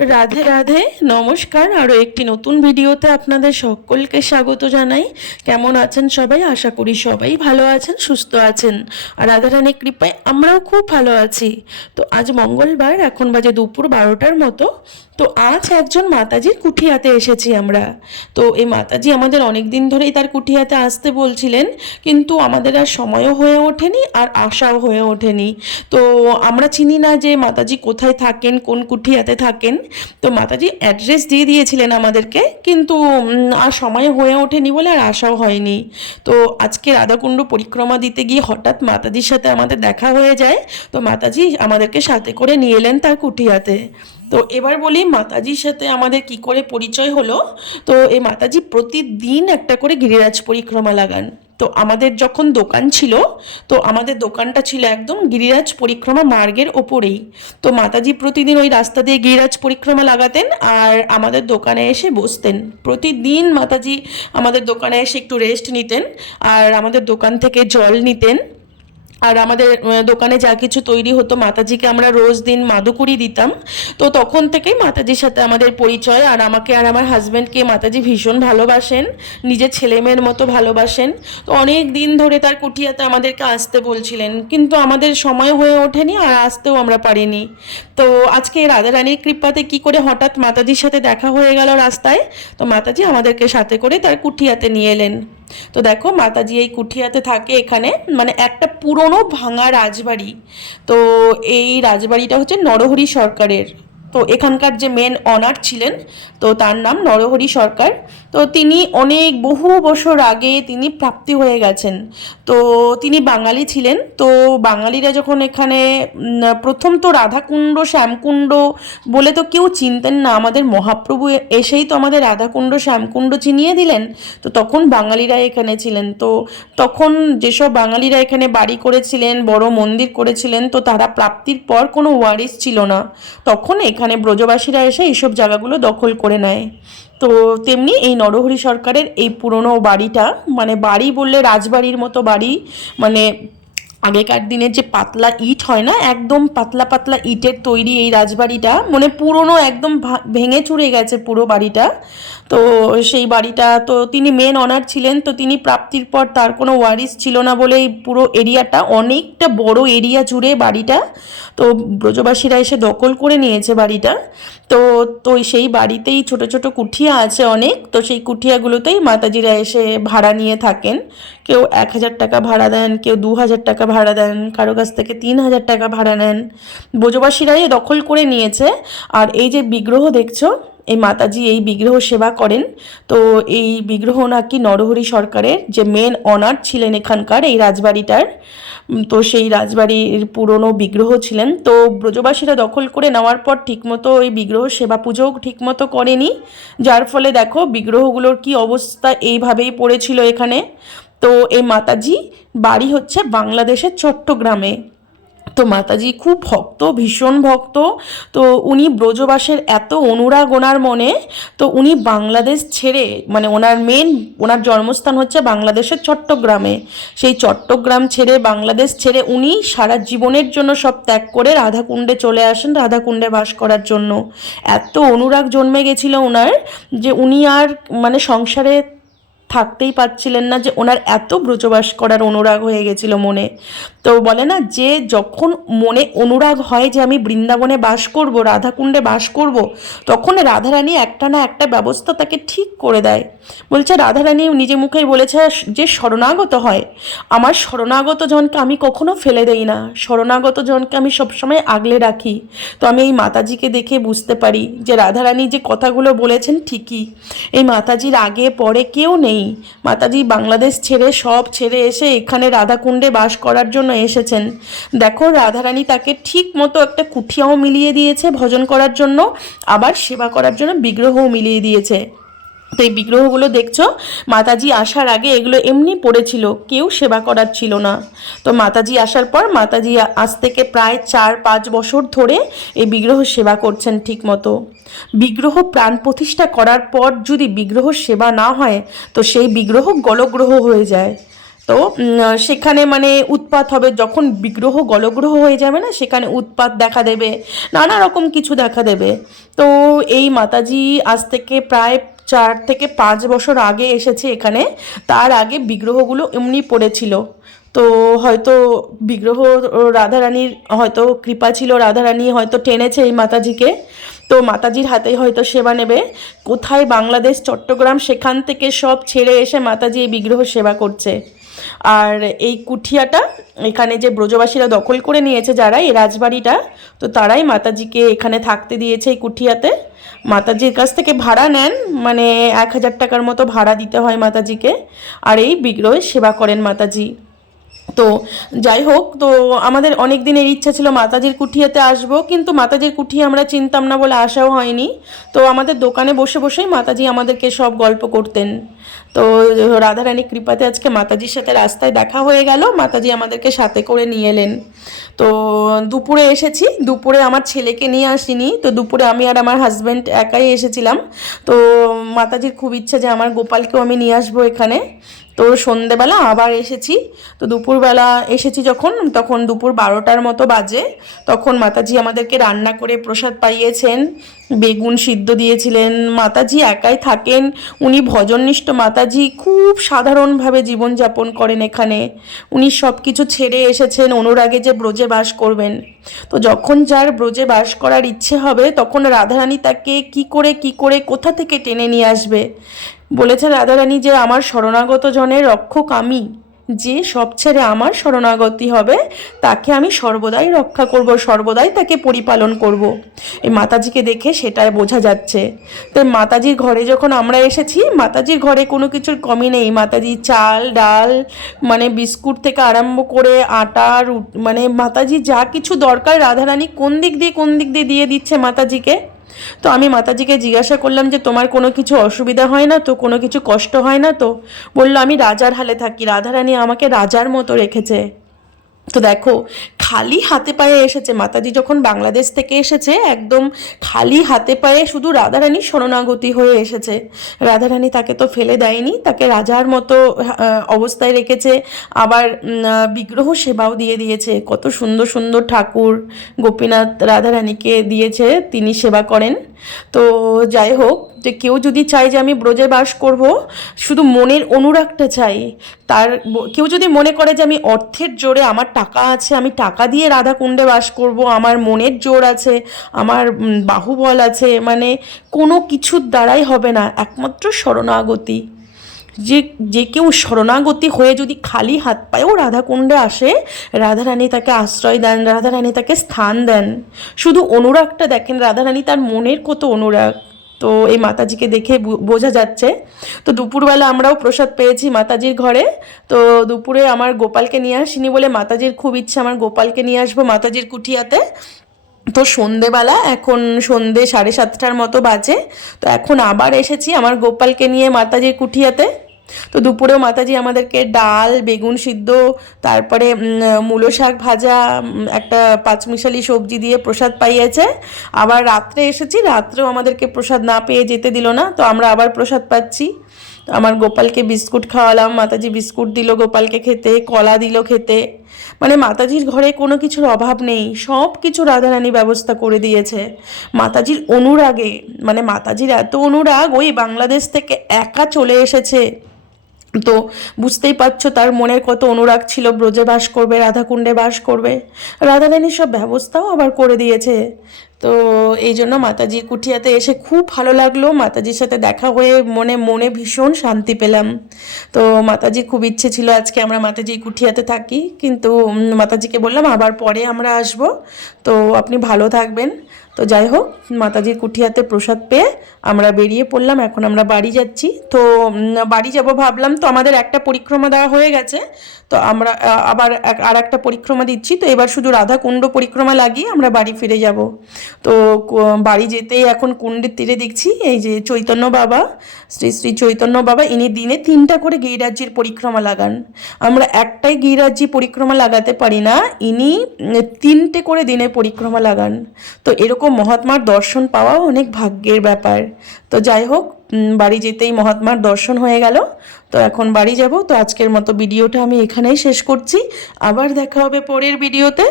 রাধে রাধে, নমস্কার। আরও একটি নতুন ভিডিওতে আপনাদের সকলকে স্বাগত জানাই। কেমন আছেন সবাই? আশা করি সবাই ভালো আছেন, সুস্থ আছেন। আর রাধারানীর কৃপায় আমরাও খুব ভালো আছি। তো আজ মঙ্গলবার, এখন বাজে দুপুর বারোটার মতো। তো আজ একজন মাতাজির কুঠিয়াতে এসেছি আমরা। তো এই মাতাজি আমাদের অনেক দিন ধরেই তার কুঠিয়াতে আসতে বলছিলেন, কিন্তু আমাদের আর সময়ও হয়ে ওঠেনি আর আশাও হয়ে ওঠেনি। তো আমরা চিনি না যে মাতাজি কোথায় থাকেন, কোন কুঠিয়াতে থাকেন। তো মাতাজি অ্যাড্রেস দিয়ে দিয়েছিলেন আমাদেরকে, কিন্তু আর সময় হয়ে ওঠেনি বলে আর আশাও হয়নি। তো আজকে রাধাকুণ্ড পরিক্রমা দিতে গিয়ে হঠাৎ মাতাজির সাথে আমাদের দেখা হয়ে যায়। তো মাতাজি আমাদেরকে সাথে করে নিয়ে এলেন তার কুঠিয়াতে তো এবার বলি মাতাজির সাথে আমাদের কি করে পরিচয় হলো? তো এই মাতাজি প্রতিদিন একটা করে গিরিরাজ পরিক্রমা লাগান। তো আমাদের যখন দোকান ছিল, তো আমাদের দোকানটা ছিল একদম গিরিরাজ পরিক্রমা মার্গের ওপরেই। তো মাতাজি প্রতিদিন ওই রাস্তা দিয়ে গিরিরাজ পরিক্রমা লাগাতেন আর আমাদের দোকানে এসে বসতেন। প্রতিদিন মাতাজি আমাদের দোকানে এসে একটু রেস্ট নিতেন আর আমাদের দোকান থেকে জল নিতেন। আর আমাদের দোকানে যা কিছু তৈরি হতো, মাতাজিকে আমরা রোজ দিন মাদুকুরি দিতাম। তো তখন থেকেই মাতাজির সাথে আমাদের পরিচয়, আর আমাকে আর আমার হাজব্যান্ডকে মাতাজি ভীষণ ভালোবাসেন, নিজের ছেলে মেয়ের মতো ভালোবাসেন। তো অনেক দিন ধরে তার কুটিয়াতে আমাদেরকে আসতে বলছিলেন, কিন্তু আমাদের সময় হয়ে ওঠেনি আর আসতেও আমরা পারিনি। তো আজকে রাধারানীর কৃপাতে কি করে হঠাৎ মাতাজির সাথে দেখা হয়ে গেল রাস্তায়? তো মাতাজি আমাদেরকে সাথে করে তার কুঠিয়াতে নিয়ে এলেন। তো দেখো মাতাজি এই কুঠিয়াতে থাকে এখানে মানে একটা পুরনো ভাঙা রাজবাড়ি। তো এই রাজবাড়িটা হচ্ছে নরহরি সরকারের। তো এখানকার যে মেন অনার ছিলেন, তো তার নাম নরহরি সরকার। তো তিনি অনেক, বহু বছর আগে তিনি প্রাপ্তি হয়ে গেছেন। তো তিনি বাঙালি ছিলেন। তো বাঙালিরা যখন এখানে প্রথম তো রাধাকুণ্ড, শ্যামকুণ্ড বলে তো কেউ চিনতেন না। আমাদের মহাপ্রভু এসেই তো আমাদের রাধাকুণ্ড, শ্যামকুণ্ড চিনিয়ে দিলেন। তো তখন বাঙালিরা এখানে ছিলেন। তো তখন যেসব বাঙালিরা এখানে বাড়ি করেছিলেন, বড় মন্দির করেছিলেন, তো তারা প্রাপ্তির পর কোনো ওয়ারিস ছিল না। তখন এখানে ব্রজবাসীরা এসে এইসব জায়গাগুলো দখল করে নেয়। তো তেমনি এই নরহরি সরকারের এই পুরনো বাড়িটা মানে বাড়ি বললে রাজবাড়ির মতো বাড়ি মানে আগেকার দিনের যে পাতলা ইট হয় না, একদম পাতলা পাতলা ইটের তৈরি এই রাজবাড়িটা মানে পুরনো একদম ভেঙে চুরে গেছে পুরো বাড়িটা। তো সেই বাড়িটা, তো তিনি মেন অনার ছিলেন, তো তিনি প্রাপ্তির পর তার কোনো ওয়ারিস ছিল না বলে এই পুরো এরিয়াটা, অনেকটা বড় এরিয়া জুড়ে বাড়িটা, তো ব্রজবাসীরা এসে দখল করে নিয়েছে বাড়িটা। তো তো সেই বাড়িতেই ছোট ছোট কুঠিয়া আছে অনেক, তো সেই কুঠিয়াগুলোতেই মাতাজিরা এসে ভাড়া নিয়ে থাকেন। কেউ এক হাজার টাকা ভাড়া দেন, কেউ দু হাজার টাকা ভাড়া দেন, কারও কাছ থেকে তিন হাজার টাকা ভাড়া নেন। ব্রজবাসীরাই দখল করে নিয়েছে। আর এই যে বিগ্রহ দেখছ, এই মাতাজি এই বিগ্রহ সেবা করেন। তো এই বিগ্রহ নাকি নরহরি সরকারের যে মেন অনার ছিলেন এখানকার, এই রাজবাড়িটার। তো সেই রাজবাড়ির পুরনো বিগ্রহ ছিলেন। তো ব্রজবাসীরা দখল করে নেওয়ার পর ঠিকমতো ওই বিগ্রহ সেবা পুজোও ঠিকমতো করেনি। যার ফলে দেখো, বিগ্রহগুলোর কি অবস্থা এইভাবেই পড়েছিল এখানে। তো এই মাতাজি বাড়ি হচ্ছে বাংলাদেশের চট্টগ্রামে। তো মাতাজি খুব ভক্ত, ভীষণ ভক্ত। তো উনি ব্রজবাসের এত অনুরাগ ওনার মনে, তো উনি বাংলাদেশ ছেড়ে মানে ওনার মেন ওনার জন্মস্থান হচ্ছে বাংলাদেশের চট্টগ্রামে। সেই চট্টগ্রাম ছেড়ে, বাংলাদেশ ছেড়ে উনি সারা জীবনের জন্য সব ত্যাগ করে রাধাকুণ্ডে চলে আসেন, রাধাকুণ্ডে বাস করার জন্য। এত অনুরাগ জন্মে গেছিল ওনার যে উনি আর মানে সংসারে থাকতেই পারছিলেন না যে ওনার এত ব্রজবাস করার অনুরাগ হয়ে গেছিল মনে। তো বলে না, যে যখন মনে অনুরাগ হয় যে আমি বৃন্দাবনে বাস করব, রাধাকুণ্ডে বাস করব, তখন রাধারানী একটা না একটা ব্যবস্থা তাকে ঠিক করে দেয়। বলছে, রাধারানী নিজে মুখেই বলেছে যে শরণাগত হয়। আমার শরণাগত জনকে আমি কখনো ফেলে দেই না। শরণাগত জনকে আমি সবসময় আগলে রাখি। তো আমি এই মাতাজিকে দেখে বুঝতে পারি যে রাধারানী যে কথাগুলো বলেছেন ঠিকই। এই মাতাজির আগে পরে কেউ নেই। মাতাজি বাংলাদেশ ছেড়ে সব ছেড়ে এসে এখানে রাধাকুণ্ডে বাস করার জন্য এসেছেন। দেখো, রাধারানী তাকে ঠিক মতো একটা কুঠিয়াও মিলিয়ে দিয়েছে ভজন করার জন্য, আবার সেবা করার জন্য বিগ্রহও মিলিয়ে দিয়েছে। তো এই বিগ্রহগুলো দেখছ? মাতাজি আসার আগে এগুলো এমনি পড়েছিল, কেউ সেবা করার ছিল না। তো মাতাজি আসার পর মাতাজি আজ থেকে প্রায় চার পাঁচ বছর ধরে এই বিগ্রহ সেবা করছেন ঠিক মতো বিগ্রহ প্রাণ প্রতিষ্ঠা করার পর যদি বিগ্রহ সেবা না হয়, তো সেই বিগ্রহ গলগ্রহ হয়ে যায়। তো সেখানে মানে উৎপাত হবে, যখন বিগ্রহ গলগ্রহ হয়ে যাবে না, সেখানে উৎপাত দেখা দেবে, নানা রকম কিছু দেখা দেবে। তো এই মাতাজি আজ থেকে প্রায় চার থেকে পাঁচ বছর আগে এসেছে এখানে। তার আগে বিগ্রহগুলো এমনি পড়েছিল। তো হয়তো বিগ্রহ রাধারানীর হয়তো কৃপা ছিল, রাধারানী হয়তো টেনেছে এই মাতাজিকে। তো মাতাজির হাতেই হয়তো সেবা নেবে। কোথায় বাংলাদেশ, চট্টগ্রাম, সেখান থেকে সব ছেড়ে এসে মাতাজি এই বিগ্রহ সেবা করছে। আর এই কুঠিয়াটা এখানে যে ব্রজবাসীরা দখল করে নিয়েছে যারা, এই রাজবাড়িটা, তো তারাই মাতাজিকে এখানে থাকতে দিয়েছে এই কুঠিয়াতে। মাতাজির কাছ থেকে ভাড়া নেন মানে এক হাজার টাকার মতো ভাড়া দিতে হয় মাতাজিকে। আর এই বিগ্রহের সেবা করেন মাতাজি। তো যাই হোক, তো আমাদের অনেক দিনের ইচ্ছা ছিল মাতাজির কুঠিয়াতে আসব, কিন্তু মাতাজির কুঠিয়া আমরা চিনতাম না বলে আসাও হয়নি। তো আমাদের দোকানে বসে বসেই মাতাজি আমাদেরকে সব গল্প করতেন। তো রাধারানী কৃপাতে আজকে মাতাজির সাথে রাস্তায় দেখা হয়ে গেল, মাতাজি আমাদেরকে সাথে করে নিয়ে এলেন। তো দুপুরে এসেছি, দুপুরে আমার ছেলেকে নিয়ে আসিনি, তো দুপুরে আমি আর আমার হাজব্যান্ড একাই এসেছিলাম। তো মাতাজির খুব ইচ্ছা যে আমার গোপালকেও আমি নিয়ে আসব এখানে। তো সন্ধেবেলা আবার এসেছি। তো দুপুরবেলা এসেছি যখন, তখন দুপুর বারোটার মতো বাজে। তখন মাতাজি আমাদেরকে রান্না করে প্রসাদ পাইয়েছেন। বেগুন সিদ্ধ দিয়েছিলেন। মাতাজি একাই থাকেন। উনি ভজননিষ্ঠ মাতাজি। খুব সাধারণভাবে জীবনযাপন করেন এখানে। উনি সব কিছু ছেড়ে এসেছেন। অনুরাগে যে ব্রজে বাস করবেন। তো যখন যার ব্রজে বাস করার ইচ্ছে হবে, তখন রাধারানী তাকে কি করে কি করে, কোথা থেকে টেনে নিয়ে আসবে? বলেছে, রাধারানী যে আমার শরণাগত জনের রক্ষক আমি। যে সব ছেড়ে আমার শরণাগতি হবে, তাকে আমি সর্বদাই রক্ষা করব, সর্বদাই তাকে পরিপালন করব। এই মাতাজিকে দেখে সেটাই বোঝা যাচ্ছে। তো মাতাজির ঘরে যখন আমরা এসেছি, মাতাজির ঘরে কোনো কিছুর কমই নেই। মাতাজি চাল, ডাল মানে বিস্কুট থেকে আরম্ভ করে আটা মানে মাতাজি যা কিছু দরকার, রাধারানী কোন দিক দিয়ে, কোন দিক দিয়ে দিয়ে দিচ্ছে মাতাজিকে? তো আমি মাতাজিকে জিজ্ঞাসা করলাম যে, তোমার কোনো কিছু অসুবিধা হয় না তো? কোনো কিছু কষ্ট হয় না তো? বলল, আমি রাজার হালে থাকি। রাধারানী আমাকে রাজার মতো রেখেছে। তো দেখো খালি হাতে পায়ে এসেছে। মাতাজি যখন বাংলাদেশ থেকে এসেছে, একদম খালি হাতে পায়ে শুধু রাধারানী শরণাগতি হয়ে এসেছে। রাধারানী তাকে তো ফেলে দেয়নি, তাকে রাজার মতো অবস্থায় রেখেছে। আবার বিগ্রহ সেবাও দিয়ে দিয়েছে। কত সুন্দর সুন্দর ঠাকুর গোপীনাথ রাধারানীকে দিয়েছে, তিনি সেবা করেন। তো যাই হোক যে কেউ যদি চায় যে আমি ব্রজে বাস করব, শুধু মনের অনুরাগটা চাই। তার কেউ যদি মনে করে যে আমি অর্থের জোরে আমার টাকা আছে, আমি টাকা দিয়ে রাধাকুণ্ডে বাস করব, আমার মনের জোর আছে, আমার বাহুবল আছে মানে কোনো কিছুর দ্বারাই হবে না, একমাত্র শরণাগতি। যে যে কেউ শরণাগতি হয়ে যদি খালি হাত পায়েও রাধাকুণ্ডে আসে, রাধারানী তাকে আশ্রয় দেন, রাধারানী তাকে স্থান দেন। শুধু অনুরাগটা দেখেন, রাধারানী তার মনের কত অনুরাগ। তো এই মাতাজিকে দেখে বোঝা যাচ্ছে। তো দুপুরবেলা আমরাও প্রসাদ পেয়েছি মাতাজির ঘরে। তো দুপুরে আমার গোপালকে নিয়ে আসিনি বলে মাতাজির খুব ইচ্ছে, আমার গোপালকে নিয়ে আসব মাতাজির কুঠিয়াতে। তো সন্ধেবেলা, এখন সন্ধে সাড়ে সাতটার মতো বাজে। তো এখন আবার এসেছি আমার গোপালকে নিয়ে মাতাজির কুঠিয়াতে। তো দুপুরেও মাতাজি আমাদেরকে ডাল, বেগুন সিদ্ধ, তারপরে মূলো শাক ভাজা একটা পাঁচমিশালি সবজি দিয়ে প্রসাদ পাইয়েছে। আবার রাত্রে এসেছি, রাত্রেও আমাদেরকে প্রসাদ না পেয়ে যেতে দিল না, তো আমরা আবার প্রসাদ পাচ্ছি। আমার গোপালকে বিস্কুট খাওয়ালাম, মাতাজি বিস্কুট দিল গোপালকে খেতে, কলা দিল খেতে। মানে মাতাজির ঘরে কোনো কিছুর অভাব নেই, সব কিছু রাধারানী ব্যবস্থা করে দিয়েছে। মাতাজির অনুরাগে মানে মাতাজির এত অনুরাগ, ওই বাংলাদেশ থেকে একা চলে এসেছে। তো বুঝতেই পারছ তার মনের কত অনুরাগ ছিল। ব্রজে বাস করবে, রাধাকুণ্ডে বাস করবে। রাধারানীর সব ব্যবস্থাও আবার করে দিয়েছে। তো এই জন্য মাতাজির কুঠিয়াতে এসে খুব ভালো লাগল। মাতাজির সাথে দেখা হয়ে মনে মনে ভীষণ শান্তি পেলাম। তো মাতাজি খুব ইচ্ছে ছিল আজকে আমরা মাতাজির কুঠিয়াতে থাকি। কিন্তু মাতাজিকে বললাম আবার পরে আমরা আসব। তো আপনি ভালো থাকবেন। তো যাই হোক, মাতাজির কুঠিয়াতে প্রসাদ পেয়ে আমরা বেরিয়ে পড়লাম, এখন আমরা বাড়ি যাচ্ছি। তো বাড়ি যাব ভাবলাম, তো আমাদের একটা পরিক্রমা দেওয়া হয়ে গেছে। তো আমরা আবার আর একটা পরিক্রমা দিচ্ছি। তো এবার শুধু রাধা কুণ্ড পরিক্রমা লাগিয়ে আমরা বাড়ি ফিরে যাব। তো বাড়ি যেতেই এখন কুণ্ডের তীরে দেখছি, এই যে চৈতন্য বাবা, শ্রী শ্রী চৈতন্য বাবা, ইনি দিনে তিনটা করে গিরিরাজ্যের পরিক্রমা লাগান। আমরা একটাই গিরিরাজ্যি পরিক্রমা লাগাতে পারি না, ইনি তিনটে করে দিনে পরিক্রমা লাগান। তো এরকম এরকম মহাত্মার দর্শন পাওয়াও অনেক ভাগ্যের ব্যাপার। তো যাই হোক বাড়ি যেতেই মহাত্মার দর্শন হয়ে গেল। তো এখন বাড়ি যাব। তো আজকের মতো ভিডিওটা আমি এখানেই শেষ করছি। আবার দেখা হবে পরের ভিডিওতে।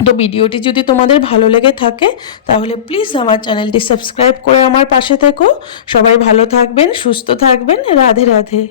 তো ভিডিওটি যদি তোমাদের ভালো লেগে থাকে, তাহলে প্লিজ আমার চ্যানেলটি সাবস্ক্রাইব করে আমার পাশে থেকো। সবাই ভালো থাকবেন, সুস্থ থাকবেন। রাধে রাধে।